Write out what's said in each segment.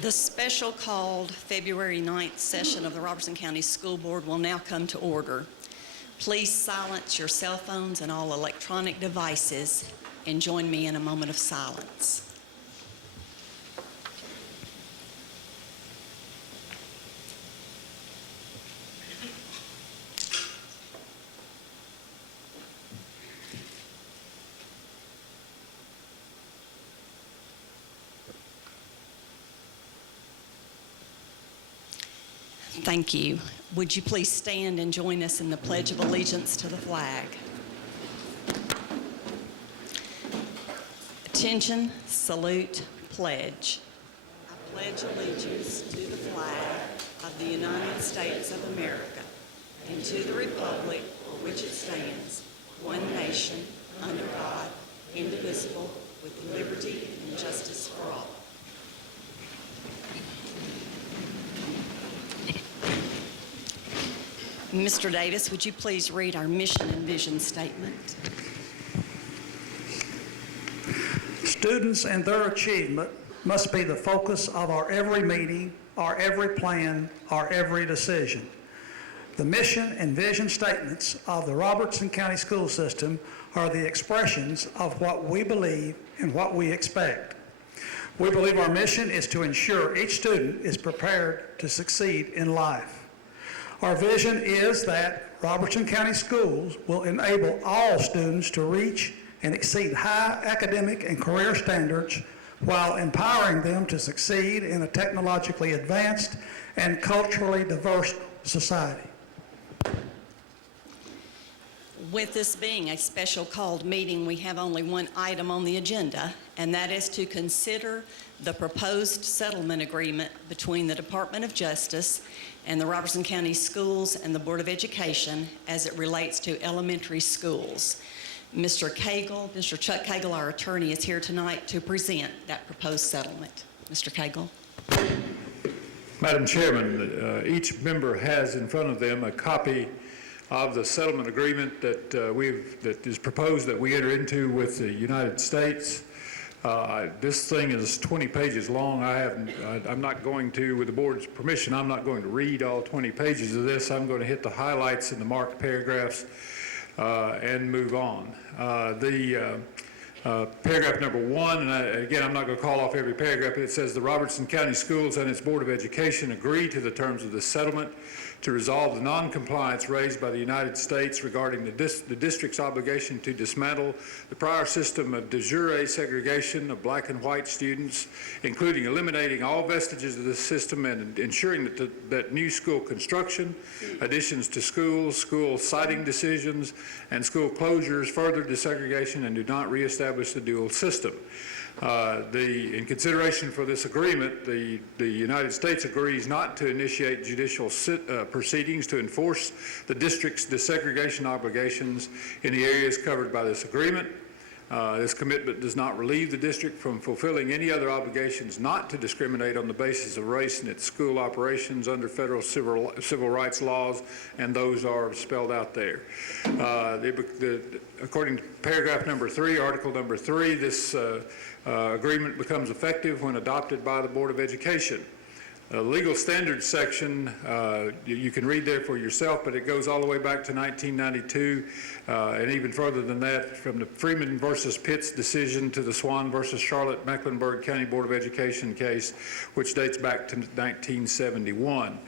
The special called February 9th session of the Robertson County School Board will now come to order. Please silence your cell phones and all electronic devices and join me in a moment of silence. Thank you. Would you please stand and join us in the Pledge of Allegiance to the flag? Attention, salute, pledge. I pledge allegiance to the flag of the United States of America and to the republic for which it stands, one nation, under God, indivisible, with liberty and justice for all. Mr. Davis, would you please read our mission and vision statement? Students and their achievement must be the focus of our every meeting, our every plan, our every decision. The mission and vision statements of the Robertson County School System are the expressions of what we believe and what we expect. We believe our mission is to ensure each student is prepared to succeed in life. Our vision is that Robertson County Schools will enable all students to reach and exceed high academic and career standards while empowering them to succeed in a technologically advanced and culturally diverse society. With this being a special called meeting, we have only one item on the agenda, and that is to consider the proposed settlement agreement between the Department of Justice and the Robertson County Schools and the Board of Education as it relates to elementary schools. Mr. Chuck Cagle, our attorney, is here tonight to present that proposed settlement. Mr. Cagle. Madam Chairman, each member has in front of them a copy of the settlement agreement that is proposed that we enter into with the United States. This thing is 20 pages long. I'm not going to, with the board's permission, I'm not going to read all 20 pages of this. I'm going to hit the highlights in the marked paragraphs and move on. Paragraph number 1, and again, I'm not going to call off every paragraph, but it says the Robertson County Schools and its Board of Education agree to the terms of the settlement to resolve the non-compliance raised by the United States regarding the district's obligation to dismantle the prior system of de jure segregation of black and white students, including eliminating all vestiges of this system and ensuring that new school construction, additions to schools, school siting decisions, and school closures further desegregation and do not reestablish the dual system. In consideration for this agreement, the United States agrees not to initiate judicial proceedings to enforce the district's desegregation obligations in the areas covered by this agreement. This commitment does not relieve the district from fulfilling any other obligations not to discriminate on the basis of race in its school operations under federal civil rights laws, and those are spelled out there. According to paragraph number 3, article number 3, this agreement becomes effective when adopted by the Board of Education. The legal standards section, you can read there for yourself, but it goes all the way back to 1992, and even further than that, from the Freeman versus Pitts decision to the Swan versus Charlotte Mecklenburg County Board of Education case, which dates back to 1971.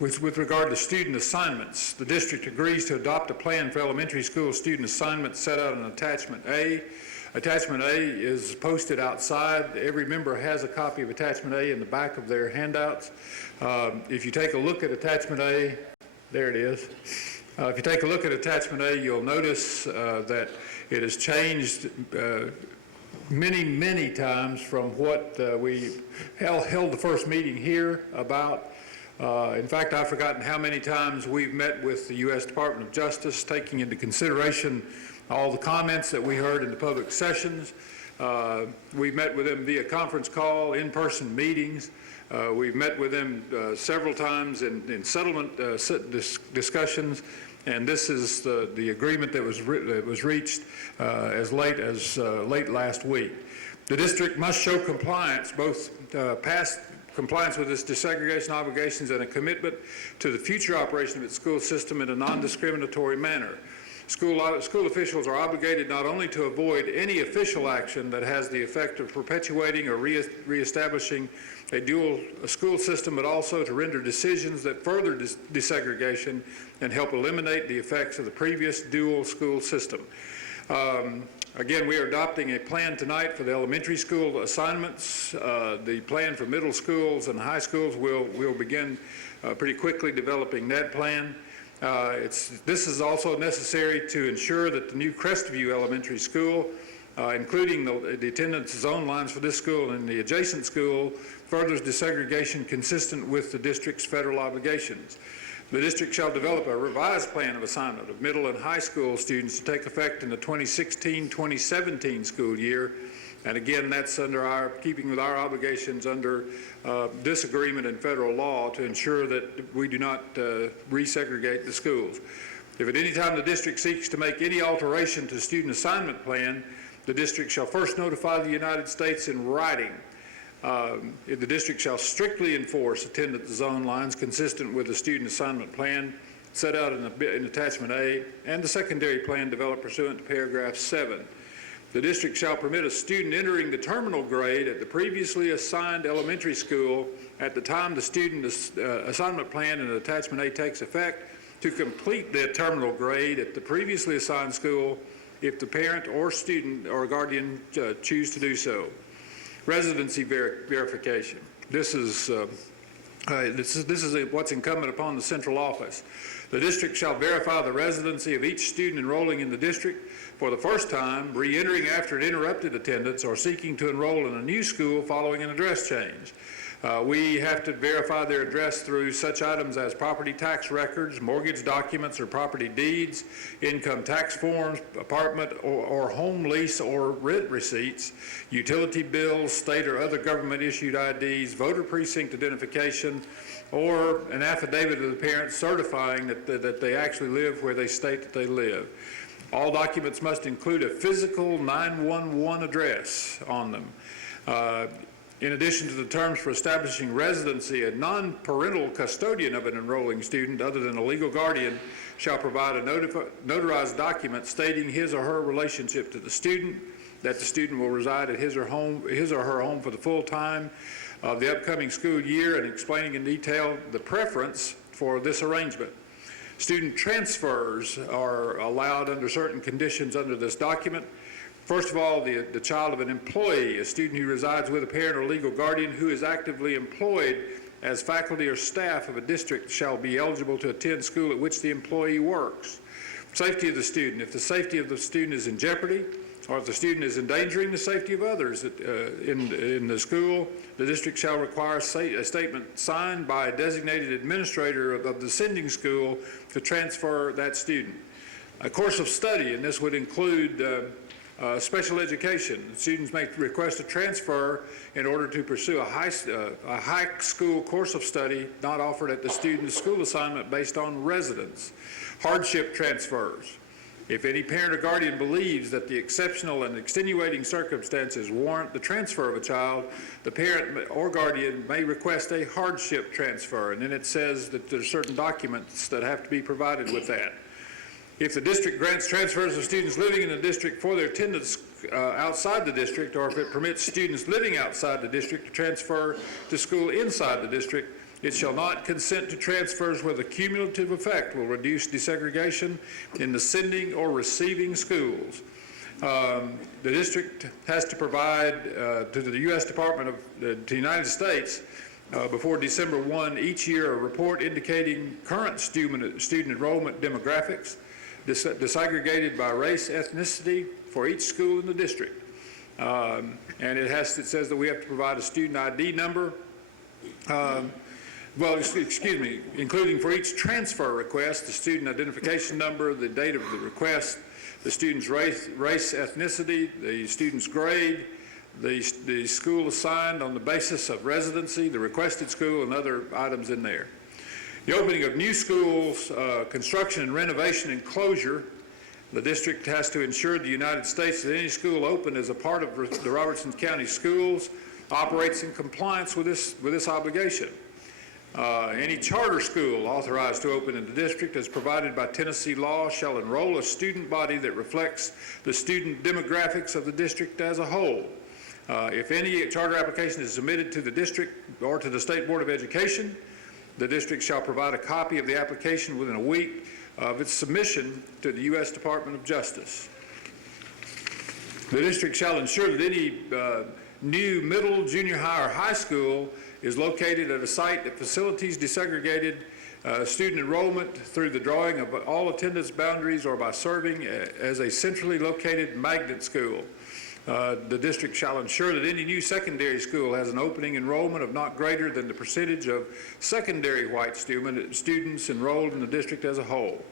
With regard to student assignments, the district agrees to adopt a plan for elementary school student assignments set out in Attachment A. Attachment A is posted outside. Every member has a copy of Attachment A in the back of their handouts. If you take a look at Attachment A, there it is. If you take a look at Attachment A, you'll notice that it has changed many times from what we held the first meeting here about. In fact, I've forgotten how many times we've met with the U.S. Department of Justice, taking into consideration all the comments that we heard in the public sessions. We've met with them via conference call, in-person meetings. We've met with them several times in settlement discussions, and this is the agreement that was reached as late last week. The district must show compliance, both past compliance with its desegregation obligations and a commitment to the future operation of its school system in a non-discriminatory manner. School officials are obligated not only to avoid any official action that has the effect of perpetuating or reestablishing a dual school system, but also to render decisions that further desegregation and help eliminate the effects of the previous dual school system. Again, we are adopting a plan tonight for the elementary school assignments. The plan for middle schools and high schools will begin pretty quickly developing that plan. This is also necessary to ensure that the new Crestview Elementary School, including the attendance zone lines for this school and the adjacent school, furthers desegregation consistent with the district's federal obligations. The district shall develop a revised plan of assignment of middle and high school students to take effect in the 2016-2017 school year. And again, that's under keeping with our obligations under this agreement and federal law to ensure that we do not resegregate the schools. If at any time the district seeks to make any alteration to the student assignment plan, the district shall first notify the United States in writing. The district shall strictly enforce attendance zone lines consistent with the student assignment plan set out in Attachment A and the secondary plan developed pursuant to paragraph 7. The district shall permit a student entering the terminal grade at the previously assigned elementary school at the time the student assignment plan in Attachment A takes effect to complete the terminal grade at the previously assigned school if the parent or student or guardian choose to do so. Residency verification. This is what's incumbent upon the central office. The district shall verify the residency of each student enrolling in the district for the first time, re-entering after an interrupted attendance, or seeking to enroll in a new school following an address change. We have to verify their address through such items as property tax records, mortgage documents or property deeds, income tax forms, apartment or home lease or rent receipts, utility bills, state or other government issued IDs, voter precinct identification, or an affidavit of the parents certifying that they actually live where they state that they live. All documents must include a physical 911 address on them. In addition to the terms for establishing residency, a non-parental custodian of an enrolling student other than a legal guardian shall provide a notarized document stating his or her relationship to the student, that the student will reside at his or her home for the full time of the upcoming school year, and explaining in detail the preference for this arrangement. Student transfers are allowed under certain conditions under this document. First of all, the child of an employee, a student who resides with a parent or legal guardian who is actively employed as faculty or staff of a district, shall be eligible to attend school at which the employee works. Safety of the student. If the safety of the student is in jeopardy, or if the student is endangering the safety of others in the school, the district shall require a statement signed by a designated administrator of the sending school to transfer that student. A course of study, and this would include special education. Students may request a transfer in order to pursue a high school course of study not offered at the student's school assignment based on residence. Hardship transfers. If any parent or guardian believes that the exceptional and extenuating circumstances warrant the transfer of a child, the parent or guardian may request a hardship transfer, and then it says that there's certain documents that have to be provided with that. If the district grants transfers of students living in the district for their attendance outside the district, or if it permits students living outside the district to transfer to school inside the district, it shall not consent to transfers where the cumulative effect will reduce desegregation in the sending or receiving schools. The district has to provide to the U.S. Department of the United States before December 1 each year a report indicating current student enrollment demographics, disaggregated by race, ethnicity for each school in the district. And it says that we have to provide a student ID number, including for each transfer request, the student identification number, the date of the request, the student's race, ethnicity, the student's grade, the school assigned on the basis of residency, the requested school, and other items in there. The opening of new schools, construction and renovation and closure. The district has to ensure the United States that any school opened as a part of the Robertson County Schools operates in compliance with this obligation. Any charter school authorized to open in the district as provided by Tennessee law shall enroll a student body that reflects the student demographics of the district as a whole. If any charter application is submitted to the district or to the State Board of Education, the district shall provide a copy of the application within a week of its submission to the U.S. Department of Justice. The district shall ensure that any new middle, junior high, or high school is located at a site that facilitates desegregated student enrollment through the drawing of all attendance boundaries or by serving as a centrally located magnet school. The district shall ensure that any new secondary school has an opening enrollment of not greater than the percentage of secondary white students enrolled in the district as a whole.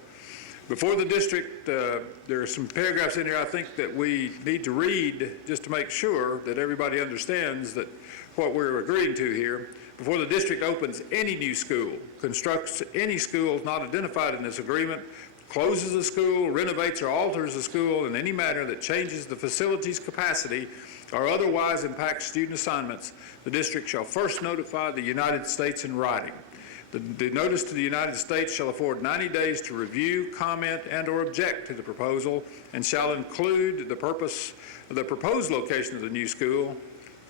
Before the district, there are some paragraphs in here I think that we need to read just to make sure that everybody understands that what we're agreeing to here. Before the district opens any new school, constructs any schools not identified in this agreement, closes a school, renovates or alters a school in any manner that changes the facility's capacity or otherwise impacts student assignments, the district shall first notify the United States in writing. The notice to the United States shall afford 90 days to review, comment, and or object to the proposal and shall include the proposed location of the new school,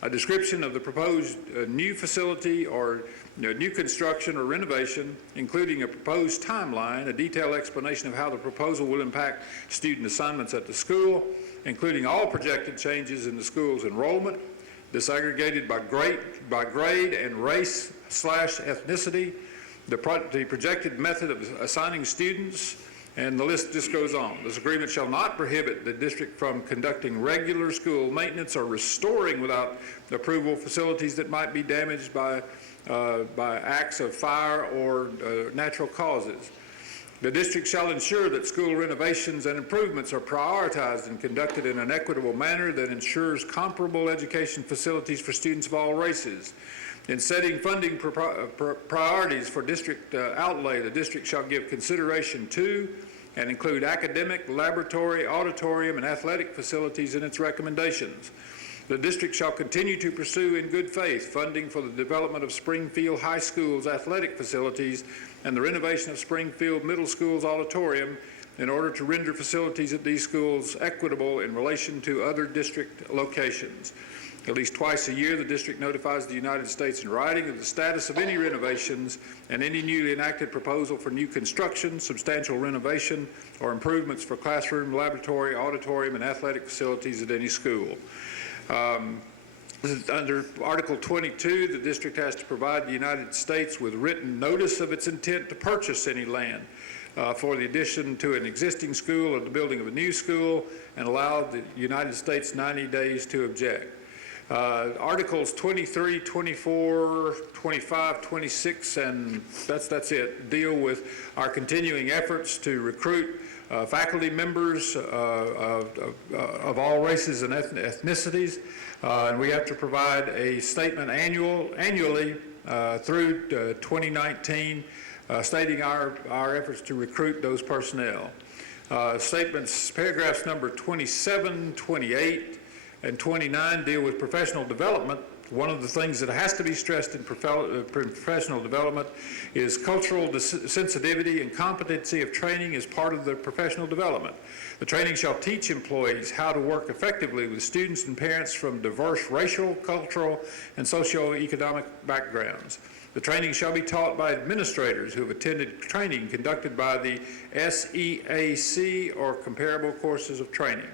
a description of the proposed new facility or new construction or renovation, including a proposed timeline, a detailed explanation of how the proposal will impact student assignments at the school, including all projected changes in the school's enrollment, disaggregated by grade and race/ethnicity, the projected method of assigning students, and the list just goes on. This agreement shall not prohibit the district from conducting regular school maintenance or restoring without approval facilities that might be damaged by acts of fire or natural causes. The district shall ensure that school renovations and improvements are prioritized and conducted in an equitable manner that ensures comparable education facilities for students of all races. In setting funding priorities for district outlay, the district shall give consideration to and include academic, laboratory, auditorium, and athletic facilities in its recommendations. The district shall continue to pursue in good faith funding for the development of Springfield High School's athletic facilities and the renovation of Springfield Middle School's auditorium in order to render facilities at these schools equitable in relation to other district locations. At least twice a year, the district notifies the United States in writing of the status of any renovations and any newly enacted proposal for new construction, substantial renovation, or improvements for classroom, laboratory, auditorium, and athletic facilities at any school. Under Article 22, the district has to provide the United States with written notice of its intent to purchase any land for the addition to an existing school or the building of a new school and allow the United States 90 days to object. Articles 23, 24, 25, 26, and that's it, deal with our continuing efforts to recruit faculty members of all races and ethnicities, and we have to provide a statement annually through 2019 stating our efforts to recruit those personnel. Statements, paragraphs number 27, 28, and 29 deal with professional development. One of the things that has to be stressed in professional development is cultural sensitivity and competency of training as part of the professional development. The training shall teach employees how to work effectively with students and parents from diverse racial, cultural, and socioeconomic backgrounds. The training shall be taught by administrators who have attended training conducted by the SEAC or comparable courses of training.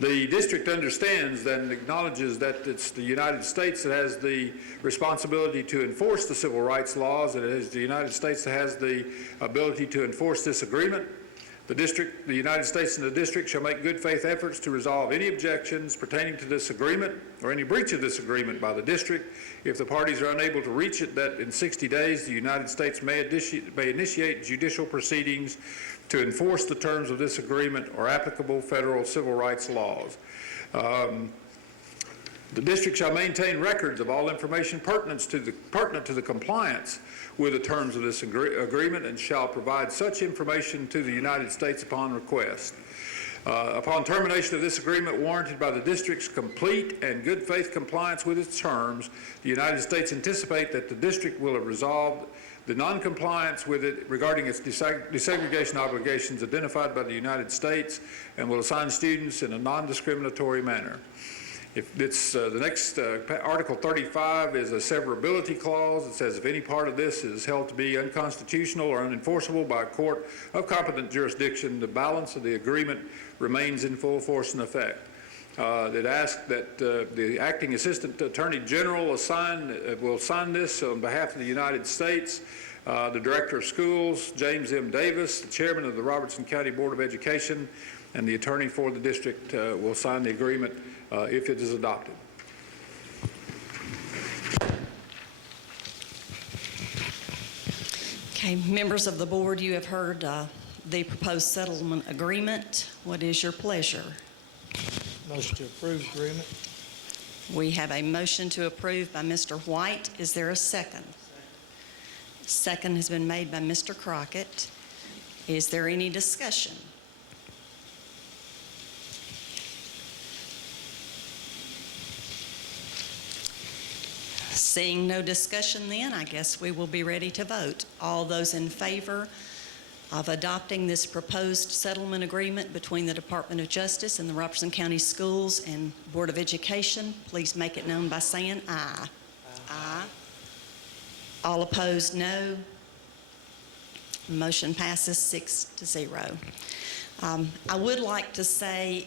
The district understands and acknowledges that it's the United States that has the responsibility to enforce the civil rights laws, and it is the United States that has the ability to enforce this agreement. The United States and the district shall make good faith efforts to resolve any objections pertaining to this agreement or any breach of this agreement by the district. If the parties are unable to reach it, that in 60 days the United States may initiate judicial proceedings to enforce the terms of this agreement or applicable federal civil rights laws. The district shall maintain records of all information pertinent to the compliance with the terms of this agreement and shall provide such information to the United States upon request. Upon termination of this agreement warranted by the district's complete and good faith compliance with its terms, the United States anticipate that the district will have resolved the noncompliance with it regarding its desegregation obligations identified by the United States and will assign students in a non-discriminatory manner. If it's the next Article 35 is a severability clause. It says if any part of this is held to be unconstitutional or unenforceable by a court of competent jurisdiction, the balance of the agreement remains in full force and effect. It asks that the acting assistant attorney general will sign this on behalf of the United States. The director of schools, James M. Davis, the chairman of the Robertson County Board of Education, and the attorney for the district will sign the agreement if it is adopted. Okay, members of the board, you have heard the proposed settlement agreement. What is your pleasure? Motion to approve agreement. We have a motion to approve by Mr. White. Is there a second? Second has been made by Mr. Crockett. Is there any discussion? Seeing no discussion then, I guess we will be ready to vote. All those in favor of adopting this proposed settlement agreement between the Department of Justice and the Robertson County Schools and Board of Education, please make it known by saying aye. Aye. All opposed, no. Motion passes 6-0. I would like to say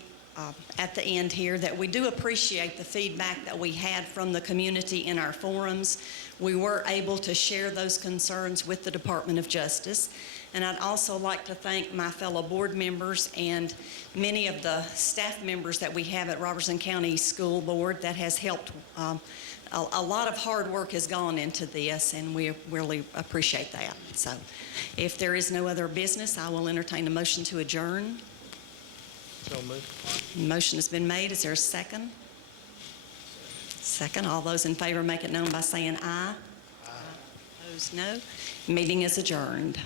at the end here that we do appreciate the feedback that we had from the community in our forums. We were able to share those concerns with the Department of Justice. And I'd also like to thank my fellow board members and many of the staff members that we have at Robertson County School Board that has helped. A lot of hard work has gone into this, and we really appreciate that. So if there is no other business, I will entertain a motion to adjourn. So moved. Motion has been made. Is there a second? Second. All those in favor make it known by saying aye. Aye. Opposed, no. Meeting is adjourned.